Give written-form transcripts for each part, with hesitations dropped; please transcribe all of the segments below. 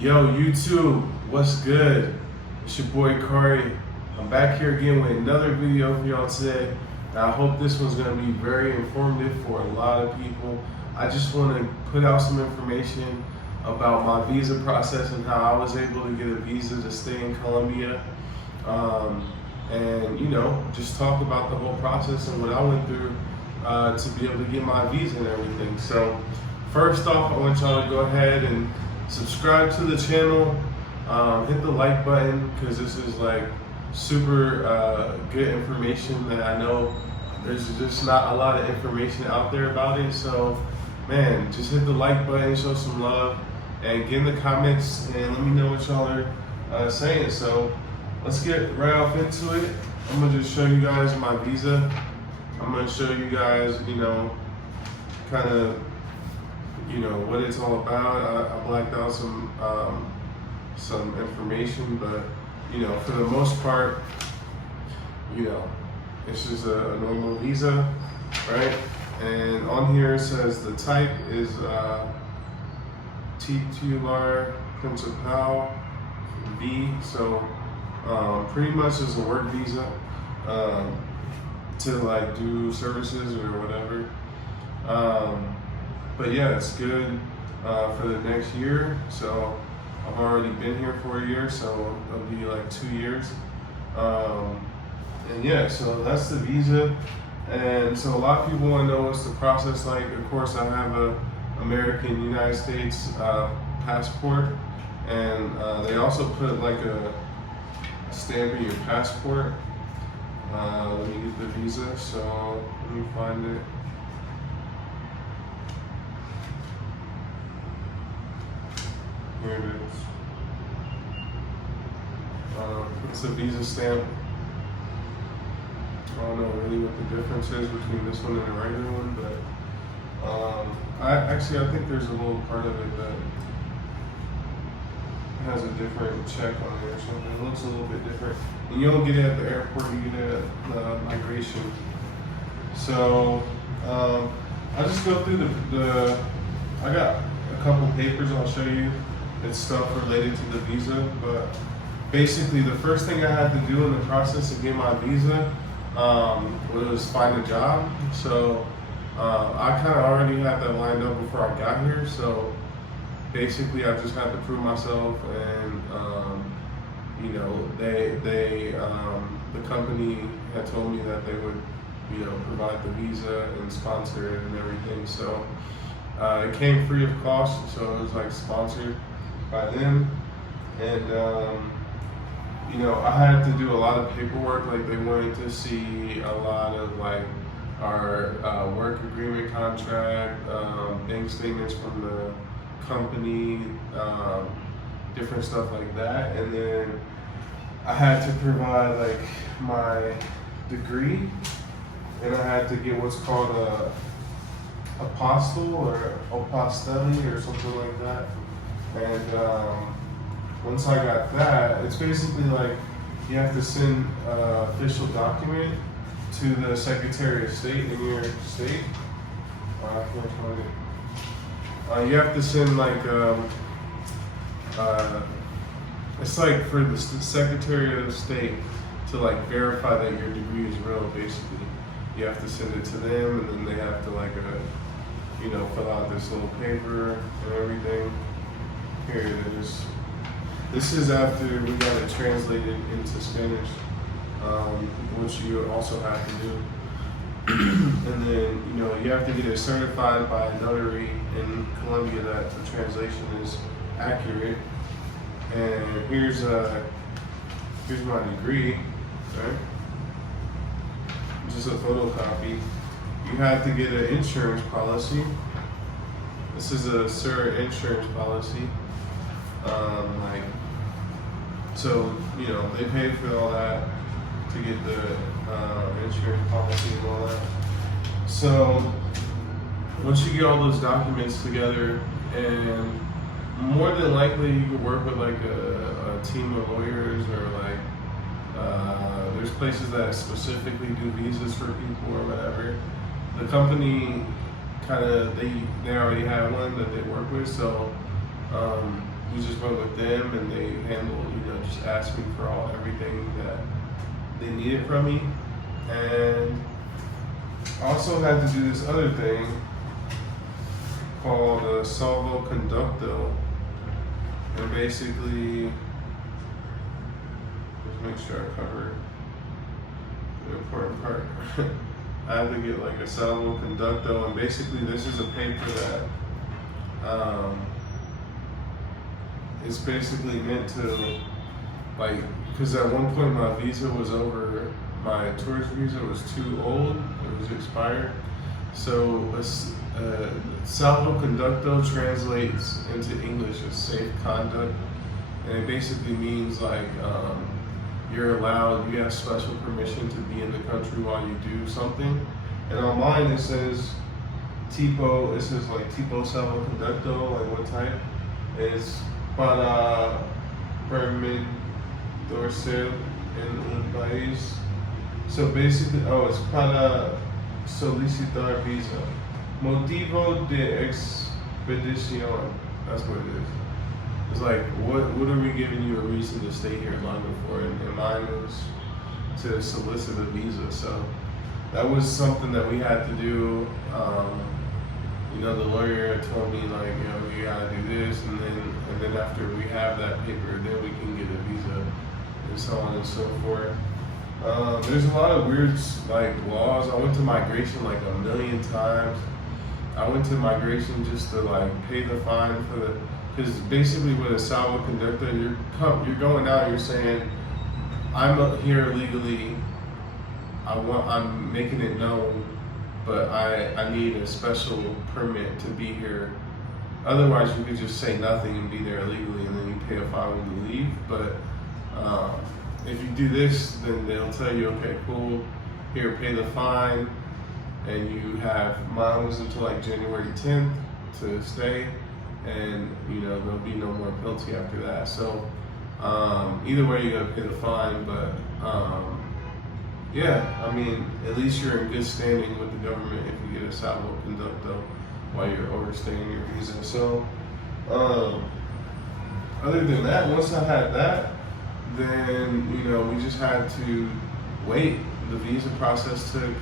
Yo, YouTube, what's good? It's your boy Corey. I'm back here again with another video for y'all today. And I hope this one's gonna be very informative for a lot of people. I just want to put out some information about my visa process and how I was able to get a visa to stay in Colombia. And just talk about the whole process and what I went through to be able to get my visa and everything. So first off, I want y'all to go ahead and subscribe to the channel, hit the like button, because this is like super good information that I know there's just not a lot of information out there about it. So man, just hit the like button, show some love, and get in the comments and let me know what y'all are saying. So let's get right off into it. I'm gonna just show you guys my visa. I'm gonna show you guys, kind of what it's all about. I blacked out some information, but for the most part, it's just a normal visa, right? And on here it says the type is titular principal V, so pretty much it's a work visa to like do services or whatever. But yeah, it's good for the next year. So I've already been here for a year, so it'll be like 2 years. And yeah, so that's the visa. And so a lot of people want to know what's the process like. Of course, I have a American United States passport, and they also put like a stamp in your passport. Let me get the visa, so let me find it. Here it is. It's a visa stamp. I don't know really what the difference is between this one and the regular one, but I think there's a little part of it that has a different check on it or something. It looks a little bit different. And you don't get it at the airport, you get it at the migration. So I'll just go through I got a couple papers I'll show you. It's stuff related to the visa, but basically the first thing I had to do in the process to get my visa was find a job. So I kind of already had that lined up before I got here. So basically I just had to prove myself, and the company had told me that they would provide the visa and sponsor it and everything. So it came free of cost, so it was like sponsored by them. And I had to do a lot of paperwork. Like they wanted to see a lot of like our work agreement contract, bank statements from the company, different stuff like that. And then I had to provide like my degree, and I had to get what's called a apostle or apostelli or something like that. And once I got that, it's basically like you have to send an official document to the Secretary of State in your state. I can't find it. You have to send like it's like for the Secretary of State to like verify that your degree is real. Basically, you have to send it to them, and then they have to like fill out this little paper and everything. Here it is. This is after we got it translated into Spanish, which you also have to do. And then, you have to get it certified by a notary in Colombia that the translation is accurate. And here's my degree, right? Just a photocopy. You have to get an insurance policy. This is a SIR insurance policy. So they paid for all that to get the insurance policy and all that. So once you get all those documents together, and more than likely you could work with like a team of lawyers, or like there's places that specifically do visas for people or whatever. The company they already have one that they work with, so we just went with them, and they handled, just asked me for everything that they needed from me. And I also had to do this other thing called a salvoconducto, and basically, just make sure I cover the important part. I had to get like a salvoconducto, and basically this is a paper that it's basically meant to, like, because at one point my visa was over, my tourist visa was too old, it was expired. So salvoconducto translates into English as safe conduct, and it basically means like you're allowed, you have special permission to be in the country while you do something. And on mine it says tipo, it says like tipo salvoconducto, like what type? It's para permitirse en un país. So basically, it's para solicitar visa. Motivo de expedición. That's what it is. It's like, what are we giving you a reason to stay here longer for? And mine was to solicit a visa. So that was something that we had to do. The lawyer told me like, you gotta do this, and then after we have that paper, then we can get a visa, and so on and so forth. There's a lot of weird like laws. I went to migration like a million times. I went to migration just to like pay the fine for the, because basically with a salvoconducto, you're going out, you're saying, I'm up here legally, I'm making it known, but I need a special permit to be here. Otherwise you could just say nothing and be there illegally, and then you pay a fine when you leave. But if you do this, then they'll tell you, okay, cool, here, pay the fine, and you have, mine was until like January 10th to stay, and there'll be no more penalty after that. So either way, you gotta pay the fine, but yeah, I mean, at least you're in good standing with the government if you get a salvoconducto while you're overstaying your visa. So other than that, once I had that, then we just had to wait. The visa process took,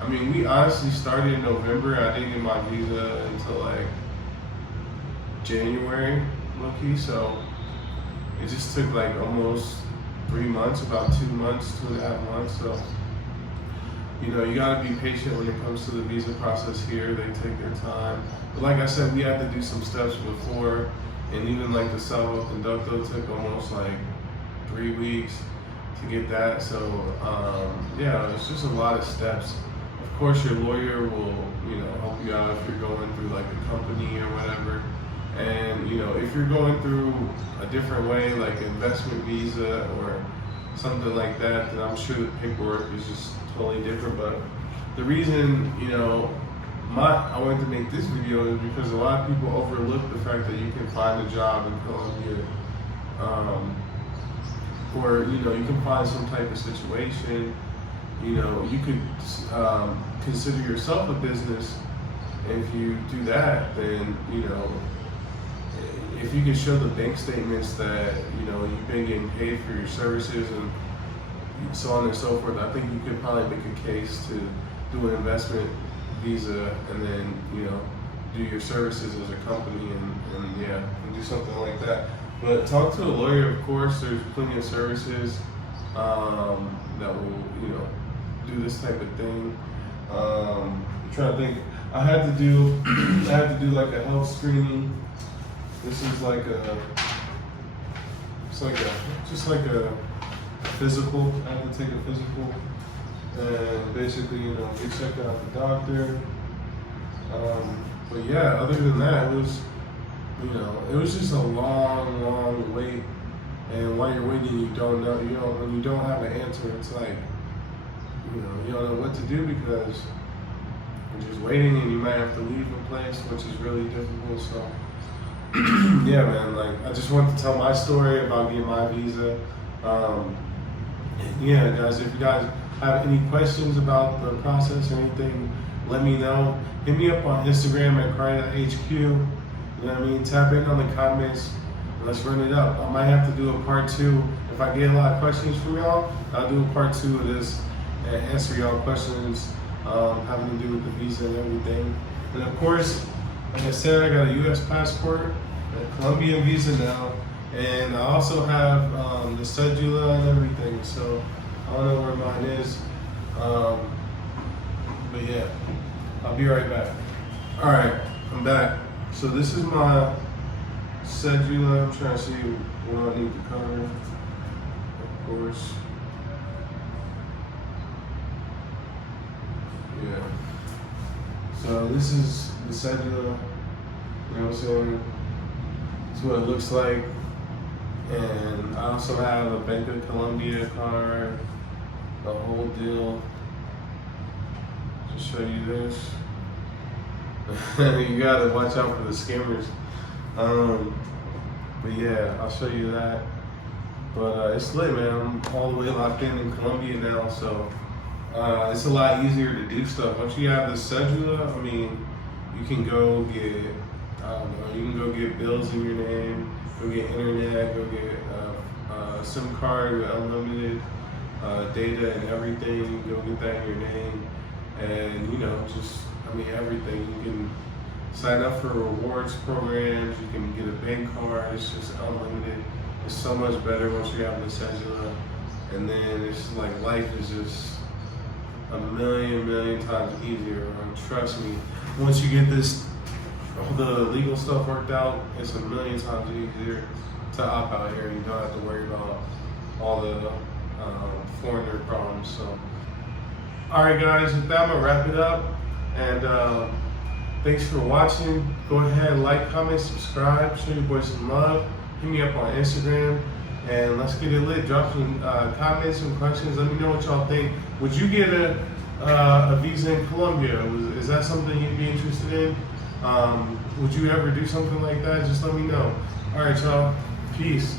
I mean, we honestly started in November. I didn't get my visa until like January, low-key. So it just took like almost 3 months, about 2 months, 2.5 months. So you gotta be patient when it comes to the visa process here. They take their time. But like I said, we had to do some steps before, and even like the salvoconducto took almost like 3 weeks to get that. So yeah, it's just a lot of steps. Of course, your lawyer will help you out if you're going through like a company or whatever. And if you're going through a different way, like investment visa or something like that, then I'm sure the paperwork is just totally different. But the reason I wanted to make this video is because a lot of people overlook the fact that you can find a job in Colombia, or you can find some type of situation. You could consider yourself a business. If you do that, then if you can show the bank statements that you've been getting paid for your services and so on and so forth, I think you could probably make a case to do an investment visa, and then do your services as a company, and do something like that. But talk to a lawyer, of course. There's plenty of services that will do this type of thing. I'm trying to think. I had to do like a health screening. This is like just like a physical. I had to take a physical, and basically get checked out the doctor. But yeah, other than that, it was just a long wait. And while you're waiting, you don't know, when you don't have an answer, it's like, you don't know what to do, because you're just waiting, and you might have to leave a place, which is really difficult. So yeah, man, like, I just wanted to tell my story about getting my visa. Yeah, guys, if you guys have any questions about the process or anything, let me know. Hit me up on Instagram at cry.hq. You know what I mean? Tap in on the comments. Let's run it up. I might have to do a part 2. If I get a lot of questions from y'all, I'll do a part 2 of this and answer y'all questions having to do with the visa and everything. And of course, like I said, I got a U.S. passport, a Colombian visa now, and I also have the cedula and everything. So I don't know where mine is, but yeah, I'll be right back. All right, I'm back. So this is my cedula. I'm trying to see what I need to cover, of course. Yeah. So this is the cedula, you know what I'm saying? It's what it looks like. And I also have a Bank of Colombia card, the whole deal. Just show you this. You gotta watch out for the scammers. But yeah, I'll show you that. But it's lit, man. I'm all the way locked in Colombia now, so it's a lot easier to do stuff. Once you have the cedula, I mean, you can go get, I don't know, you can go get bills in your name, go get internet, go get a SIM card with unlimited data and everything. Go get that in your name, and you know, just, I mean, everything. You can sign up for rewards programs. You can get a bank card. It's just unlimited. It's so much better once you have the cedula, and then it's like life is just a million times easier. And trust me, once you get this, all the legal stuff worked out, it's a million times easier to opt out here. You don't have to worry about all the foreigner problems. So, all right, guys, with that, I'm gonna wrap it up. And thanks for watching. Go ahead, like, comment, subscribe, show your boys some love. Hit me up on Instagram, and let's get it lit. Drop some comments and questions. Let me know what y'all think. Would you get a visa in Colombia? Is that something you'd be interested in? Would you ever do something like that? Just let me know. All right, y'all. Peace.